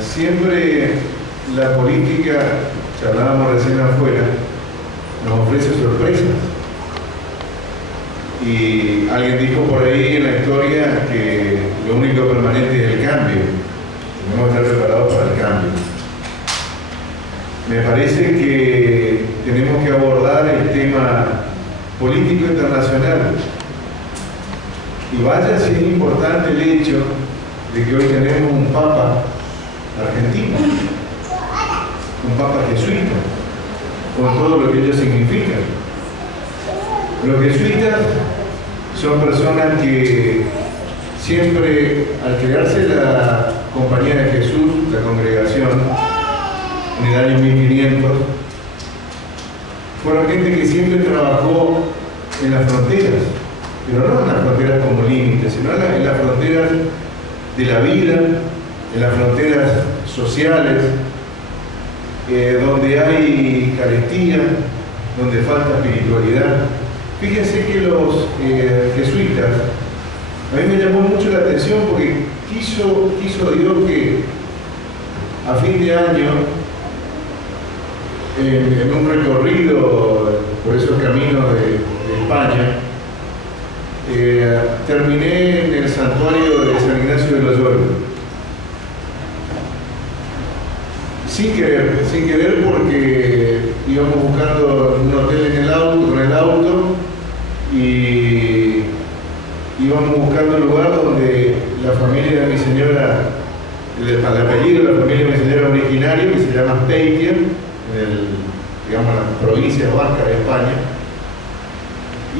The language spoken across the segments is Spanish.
Siempre la política, charlábamos recién afuera, nos ofrece sorpresas. Y alguien dijo por ahí en la historia que lo único permanente es el cambio. Tenemos que estar preparados para el cambio. Me parece que tenemos que abordar el tema político internacional. Y vaya si es importante el hecho de que hoy tenemos un Papa argentino, un Papa jesuita, con todo lo que ello significa. Los jesuitas son personas que siempre, al crearse la Compañía de Jesús, la congregación, en el año 1500, fueron gente que siempre trabajó en las fronteras, pero no en las fronteras como límites, sino en las fronteras de la vida, en las fronteras sociales, donde hay carestía, donde falta espiritualidad. Fíjense que los jesuitas, a mí me llamó mucho la atención porque quiso Dios que a fin de año, en un recorrido por esos caminos de España, terminé en el santuario de San Ignacio de Loyola. Sin querer porque íbamos buscando un hotel con el auto y íbamos buscando un lugar donde la familia de mi señora, el apellido de la familia de mi señora originario, que se llama Peitia, en la provincia vasca de España.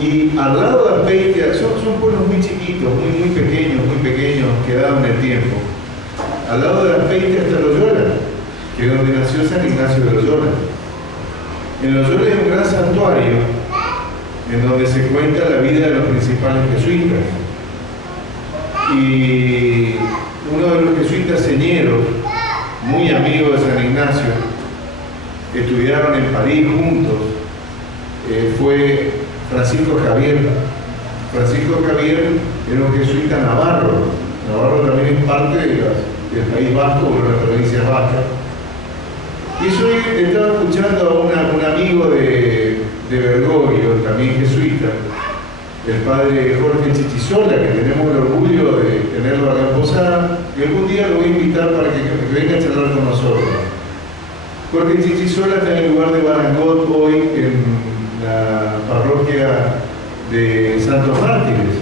Y al lado de Peitia, son pueblos muy chiquitos, muy pequeños, que daban el tiempo. Al lado de Peitia está Loyola, que es donde nació San Ignacio de Loyola. En Loyola hay un gran santuario en donde se cuenta la vida de los principales jesuitas. Y uno de los jesuitas señeros, muy amigos de San Ignacio, estudiaron en París juntos, fue Francisco Javier. Francisco Javier era un jesuita navarro. Navarro también es parte del País Vasco, o de la provincia vasca. Y yo estaba escuchando a un amigo de Bergoglio, también jesuita, el padre Jorge Chichisola, que tenemos el orgullo de tenerlo acá en Posada, y algún día lo voy a invitar para que venga a charlar con nosotros. Jorge Chichisola está en el lugar de Barangot hoy en la parroquia de Santos Mártires.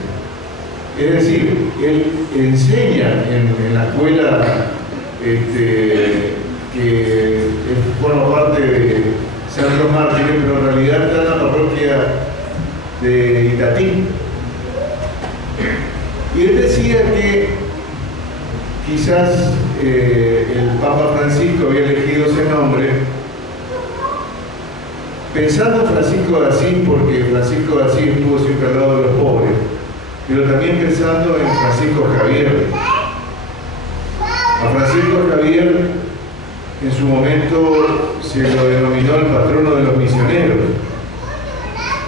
Es decir, él enseña en la escuela que forma parte de Santos Mártires, pero en realidad está en la parroquia de Itatí. Y él decía que quizás el Papa Francisco había elegido ese nombre pensando en Francisco de Asís, porque Francisco de Asís estuvo siempre al lado de los pobres, pero también pensando en Francisco Javier. A Francisco Javier en su momento se lo denominó el patrono de los misioneros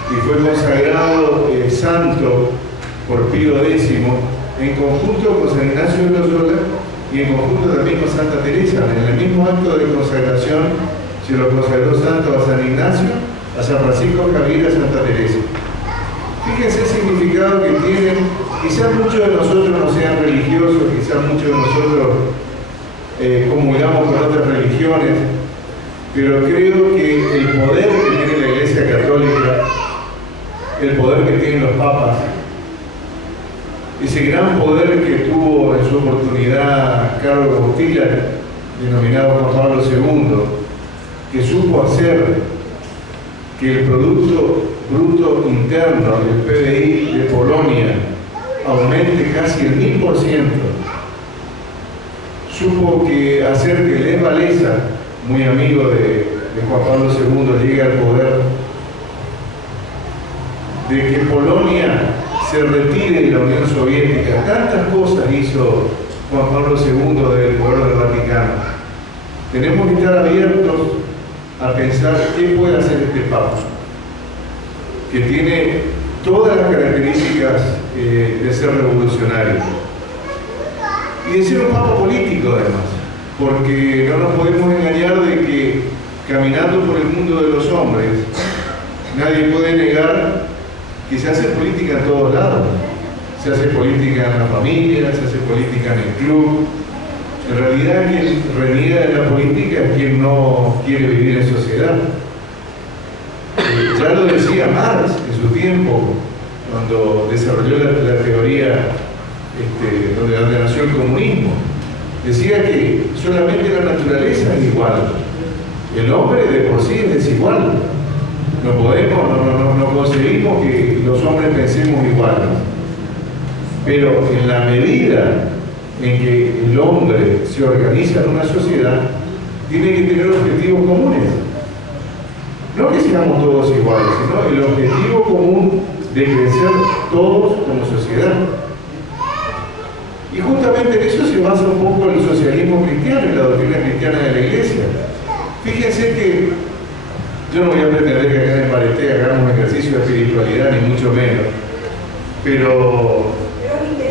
y fue consagrado santo por Pío X en conjunto con San Ignacio de Loyola y en conjunto también con Santa Teresa. En el mismo acto de consagración se lo consagró santo a San Ignacio, a San Francisco Javier y a Santa Teresa. Fíjense el significado que tienen. Quizás muchos de nosotros no sean religiosos, quizás muchos de nosotros comulgamos con otras religiones, pero creo que el poder que tiene la Iglesia Católica, el poder que tienen los papas, ese gran poder que tuvo en su oportunidad Carlos Bostila, denominado Juan Pablo II, que supo hacer que el Producto Bruto Interno, el PBI de Polonia, aumente casi el 1000%, supo hacer que Lech Walesa, muy amigo de Juan Pablo II, llegue al poder, de que Polonia se retire de la Unión Soviética. Tantas cosas hizo Juan Pablo II del poder del Vaticano. Tenemos que estar abiertos a pensar qué puede hacer este Papa, que tiene todas las características de ser revolucionario. y de ser un papa político además, porque no nos podemos engañar de que caminando por el mundo de los hombres, nadie puede negar que se hace política en todos lados. Se hace política en la familia, se hace política en el club. En realidad quien reniega de la política es quien no quiere vivir en sociedad. Ya lo decía Marx en su tiempo, cuando desarrolló la teoría donde nació el comunismo. Decía que solamente la naturaleza es igual. El hombre de por sí es desigual. No conseguimos que los hombres pensemos igual. Pero en la medida en que el hombre se organiza en una sociedad, tiene que tener objetivos comunes. No que seamos todos iguales, sino el objetivo común de crecer todos como sociedad. Y justamente en eso se basa un poco el socialismo cristiano y la doctrina cristiana de la Iglesia. Fíjense que yo no voy a pretender que acá en Pareté hagamos ejercicio de espiritualidad, ni mucho menos, pero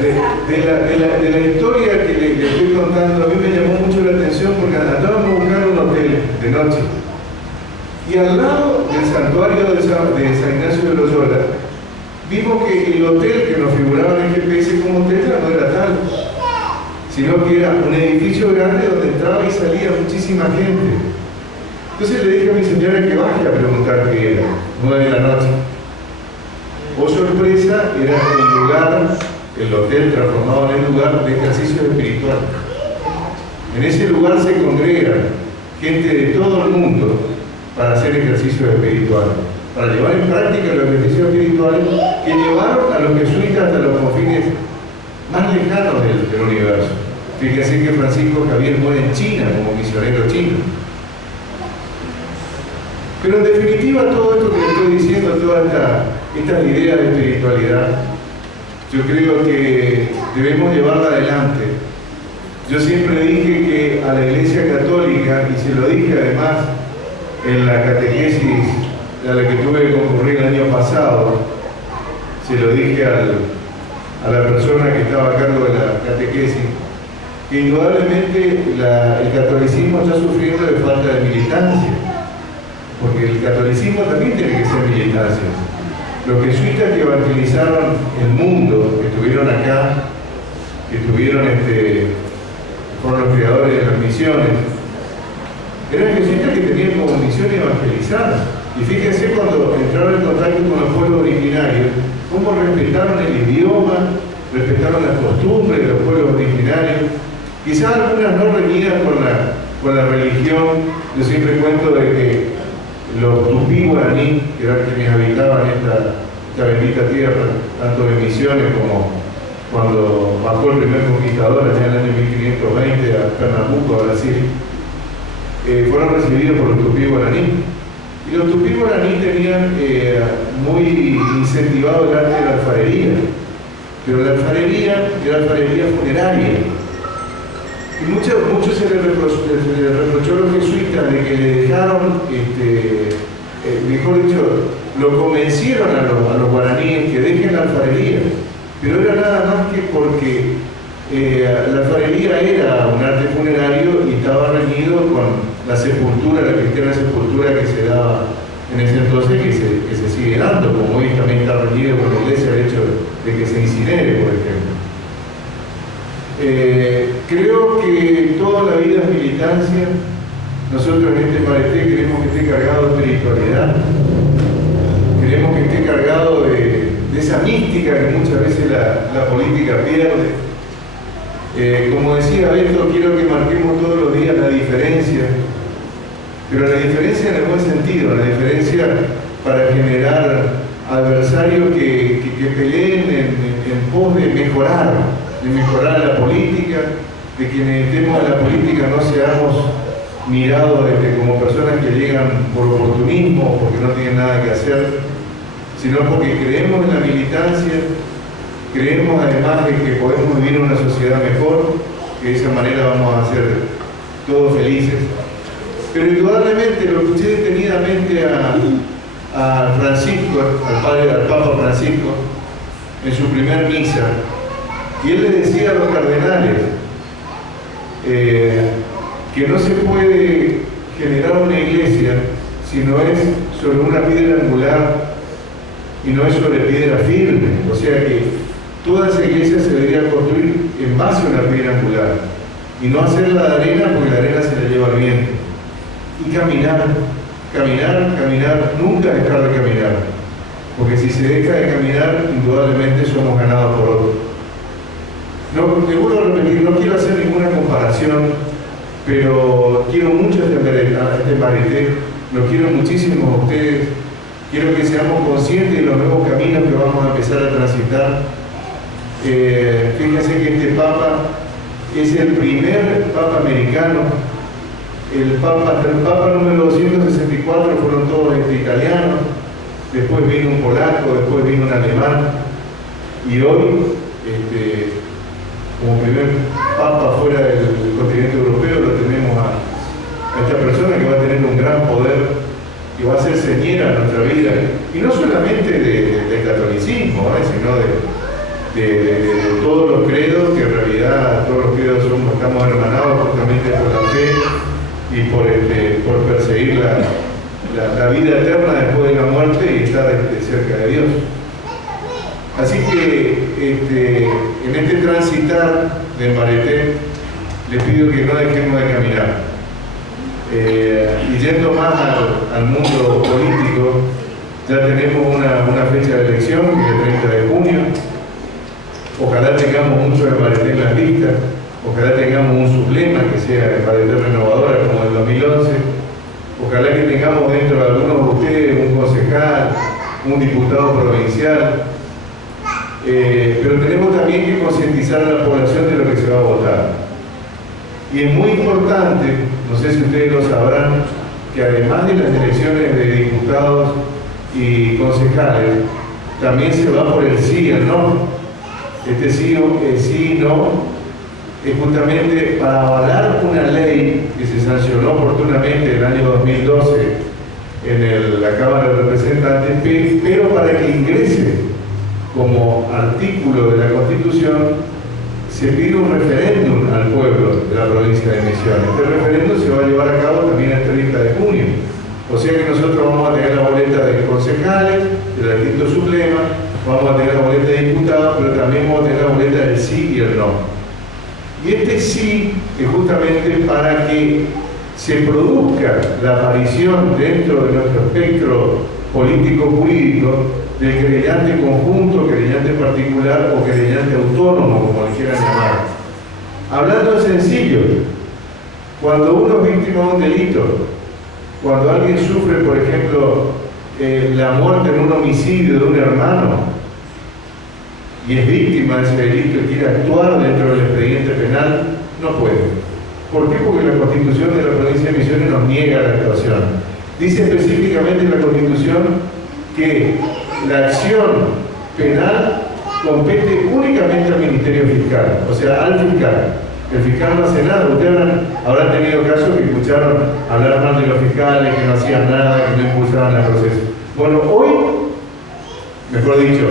de la historia que le estoy contando, a mí me llamó mucho la atención porque andábamos a buscar un hotel de noche. Y al lado del santuario de San Ignacio de Loyola, vimos que el hotel que nos figuraba en el GPS como hotel no era tal, sino que era un edificio grande donde entraba y salía muchísima gente. Entonces le dije a mi señora que baje a preguntar qué era, 9 de la noche. Oh sorpresa, era el lugar, el hotel transformado en el lugar de ejercicio espiritual. En ese lugar se congregan gente de todo el mundo para hacer ejercicios espirituales, para llevar en práctica los ejercicios espirituales que llevaron a los jesuitas hasta los confines más lejanos del universo. Fíjense que Francisco Javier muere en China como misionero chino. Pero en definitiva todo esto que le estoy diciendo, toda esta idea de espiritualidad, yo creo que debemos llevarla adelante. Yo siempre dije que a la Iglesia Católica, y se lo dije además en la catequesis a la que tuve que concurrir el año pasado, se lo dije a la persona que estaba a cargo de la catequesis, que indudablemente el catolicismo está sufriendo de falta de militancia, porque el catolicismo también tiene que ser militancia. Los jesuitas que evangelizaron el mundo, que estuvieron acá, que fueron los creadores de las misiones, eran jesuitas que tenían como misión evangelizar. Y fíjense cuando entraron en contacto con los pueblos originarios, cómo respetaron el idioma, respetaron las costumbres de los pueblos originarios. Quizás algunas no reñidas con la religión. Yo siempre cuento de que los tupí guaraní, que eran quienes habitaban esta bendita tierra, tanto de Misiones como cuando bajó el primer conquistador allá en el año 1520 a Pernambuco, a Brasil, fueron recibidos por los tupí guaraní. Y los tupí guaraní tenían muy incentivado el arte de la alfarería, pero la alfarería era alfarería funeraria. Y mucho se le reprochó a los jesuitas de que le dejaron, mejor dicho, lo convencieron a los guaraníes que dejen la alfarería, pero era nada más que porque la alfarería era un arte funerario y estaba reñido con la sepultura, la cristiana sepultura que se daba en ese entonces, que se sigue dando, como hoy también está reñido con la iglesia el hecho de que se incinere, por ejemplo. Creo que toda la vida es militancia. Nosotros en este Pareté queremos que esté cargado de espiritualidad, queremos que esté cargado de esa mística que muchas veces la política pierde. Como decía Beto, quiero que marquemos todos los días la diferencia, pero la diferencia en el buen sentido, la diferencia para generar adversarios que peleen en pos de mejorar la política, de quienes estemos en la política no seamos mirados como personas que llegan por oportunismo, porque no tienen nada que hacer, sino porque creemos en la militancia, creemos además de que podemos vivir en una sociedad mejor, que de esa manera vamos a ser todos felices. Pero indudablemente lo escuché detenidamente a Francisco, al Papa Francisco, en su primer misa, y él le decía a los cardenales, que no se puede generar una iglesia si no es sobre una piedra angular y no es sobre piedra firme. O sea que toda esa iglesia se debería construir en base a una piedra angular y no hacerla de arena, porque la arena se la lleva el viento. Y caminar, caminar, caminar, nunca dejar de caminar, porque si se deja de caminar, indudablemente somos ganados por otros. No, te vuelvo a repetir, no quiero hacer ninguna comparación, pero quiero mucho este Mbareté, lo quiero muchísimo a ustedes. Quiero que seamos conscientes de los nuevos caminos que vamos a empezar a transitar. Fíjense que este Papa es el primer Papa americano. El Papa número 264 fueron todos italianos, después vino un polaco, después vino un alemán, y hoy, como primer Papa fuera del continente europeo, lo tenemos a esta persona que va a tener un gran poder, que va a ser señera en nuestra vida, y no solamente del catolicismo, sino de todos los credos, que en realidad todos los credos estamos hermanados justamente por la fe y por perseguir la vida eterna después de la muerte y estar cerca de Dios. Así que en este transitar de Mbareté, les pido que no dejemos de caminar. Y yendo más al mundo político, ya tenemos una fecha de elección, que es el 30 de junio. Ojalá tengamos mucho de Mbareté en las listas, ojalá tengamos un sublema que sea Mbareté renovadora como el 2011, ojalá que tengamos dentro de algunos de ustedes un concejal, un diputado provincial, pero tenemos también que concientizar a la población de lo que se va a votar. Y es muy importante, no sé si ustedes lo sabrán, que además de las elecciones de diputados y concejales, también se va por el sí y el no. Este sí y no es justamente para avalar una ley que se sancionó oportunamente en el año 2012 en la Cámara de Representantes, pero para que ingrese como artículo de la Constitución se pide un referéndum al pueblo de la provincia de Misiones. Este referéndum se va a llevar a cabo también el 30 de junio. O sea que nosotros vamos a tener la boleta de concejales, del distinto sublema, vamos a tener la boleta de diputados, pero también vamos a tener la boleta del sí y el no. Y este sí es justamente para que se produzca la aparición dentro de nuestro espectro político-jurídico del querellante conjunto, querellante particular o querellante autónomo, como le quieran llamar. Hablando en sencillo, cuando uno es víctima de un delito, cuando alguien sufre, por ejemplo, la muerte en un homicidio de un hermano, y es víctima de ese delito y quiere actuar dentro del expediente penal, no puede. ¿Por qué? Porque la Constitución de la provincia de Misiones nos niega la actuación. Dice específicamente en la Constitución que la acción penal compete únicamente al Ministerio Fiscal, o sea, al fiscal. El fiscal no hace nada. Ustedes habrán tenido casos que escucharon hablar mal de los fiscales, que no hacían nada, que no impulsaban el proceso. Bueno, hoy, mejor dicho,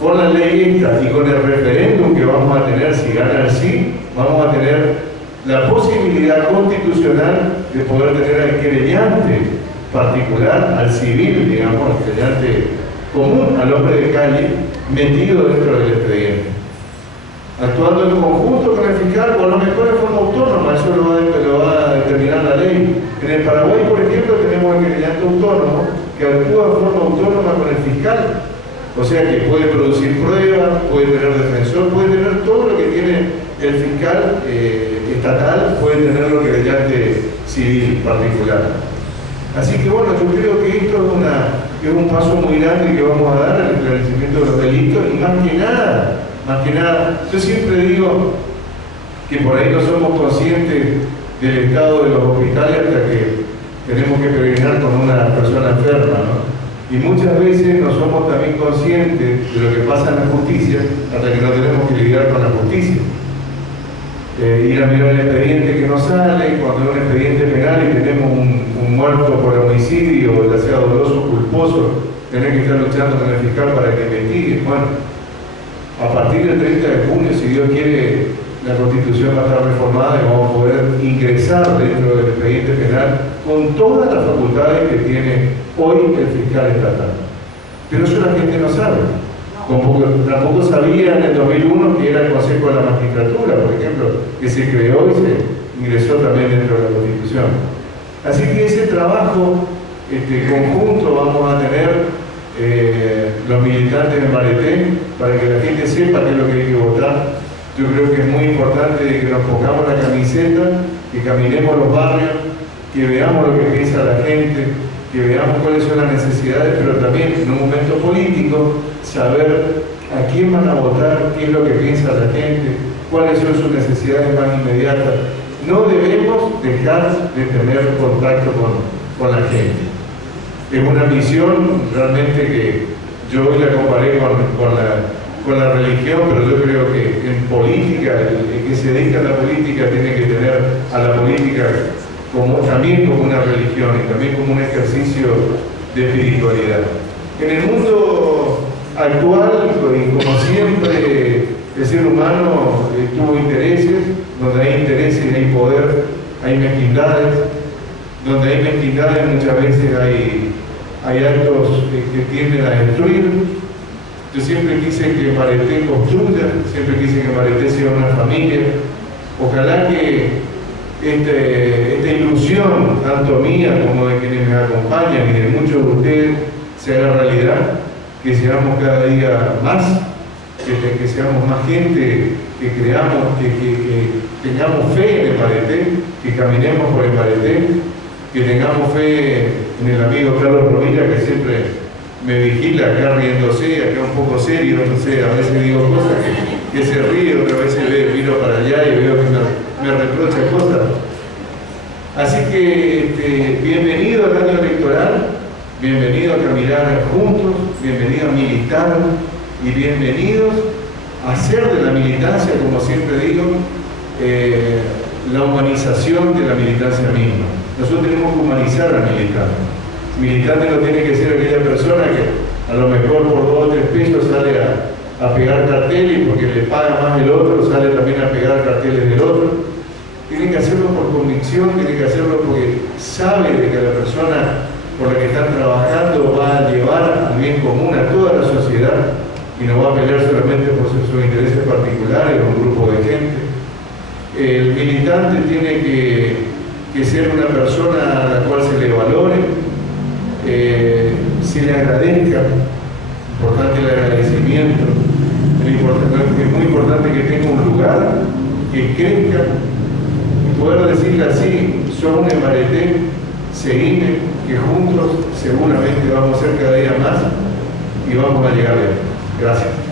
con la ley esta y con el referéndum que vamos a tener, si gana el sí, vamos a tener la posibilidad constitucional de poder tener al querellante particular, al civil, digamos, al querellante común, al hombre de calle, metido dentro del expediente, actuando en conjunto con el fiscal, o a lo mejor de forma autónoma. Eso lo va a determinar la ley. En el Paraguay, por ejemplo, tenemos el querellante autónomo que actúa de forma autónoma con el fiscal, o sea que puede producir pruebas, puede tener defensor, puede tener todo lo que tiene el fiscal estatal, puede tener lo querellante civil particular. Así que bueno, yo creo que esto es un paso muy grande que vamos a dar al esclarecimiento de los delitos, y más que nada, yo siempre digo que por ahí no somos conscientes del estado de los hospitales hasta que tenemos que peregrinar con una persona enferma, ¿no? Y muchas veces no somos también conscientes de lo que pasa en la justicia hasta que no tenemos que lidiar con la justicia. Ir a mirar el expediente que nos sale, cuando hay un expediente penal y tenemos un muerto por homicidio, ya sea doloso o culposo, tener que estar luchando con el fiscal para que investigue. Bueno, a partir del 30 de junio, si Dios quiere, la Constitución va a estar reformada y vamos a poder ingresar dentro del expediente penal con todas las facultades que tiene hoy el fiscal estatal. Pero eso la gente no sabe. Tampoco sabía en el 2001 que era el Consejo de la Magistratura, por ejemplo, que se creó y se ingresó también dentro de la Constitución. Así que ese trabajo conjunto vamos a tener los militantes de Mbareté para que la gente sepa qué es lo que hay que votar. Yo creo que es muy importante que nos pongamos la camiseta, que caminemos los barrios, que veamos lo que piensa la gente, que veamos cuáles son las necesidades, pero también en un momento político saber a quién van a votar, qué es lo que piensa la gente, cuáles son sus necesidades más inmediatas. No debemos dejar de tener contacto con la gente. Es una misión realmente que yo hoy la comparé con la religión, pero yo creo que en política, el que se dedica a la política tiene que tener a la política también como una religión y también como un ejercicio de espiritualidad. En el mundo actual, y como siempre, el ser humano tuvo intereses, donde hay intereses hay poder, hay mezquindades, donde hay mezquindades muchas veces hay actos que tienden a destruir. Yo siempre quise que Mbareté construya, siempre quise que Mbareté sea una familia. Ojalá que esta ilusión, tanto mía como de quienes me acompañan y de muchos de ustedes, sea la realidad, que seamos cada día más, que seamos más gente, que creamos, que tengamos fe en Mbareté, que caminemos por Mbareté, que tengamos fe en el amigo Carlos Rovira, que siempre me vigila acá riéndose, acá un poco serio, no sé, a veces digo cosas que se ríe, otra vez miro para allá y veo que me reprocha cosas. Así que bienvenido al año electoral, bienvenido a caminar juntos, bienvenido a militar y bienvenidos a hacer de la militancia, como siempre digo, la humanización de la militancia misma. Nosotros tenemos que humanizar al militante. Militante no tiene que ser aquella persona que a lo mejor por 2 o 3 pesos sale a pegar carteles y porque le paga más el otro, sale también a pegar carteles del otro. Tiene que hacerlo por convicción, tiene que hacerlo porque sabe de que la persona por la que están trabajando va a llevar al bien común a toda la sociedad y no va a pelear solamente por sus intereses particulares o un grupo de gente. El militante tiene que ser una persona a la cual se le valore, se le agradezca, importante el agradecimiento, es muy importante que tenga un lugar, que crezca, y poder decirle así, somos un Mbareté, seguime, que juntos seguramente vamos a ser cada día más y vamos a llegar a él. Gracias.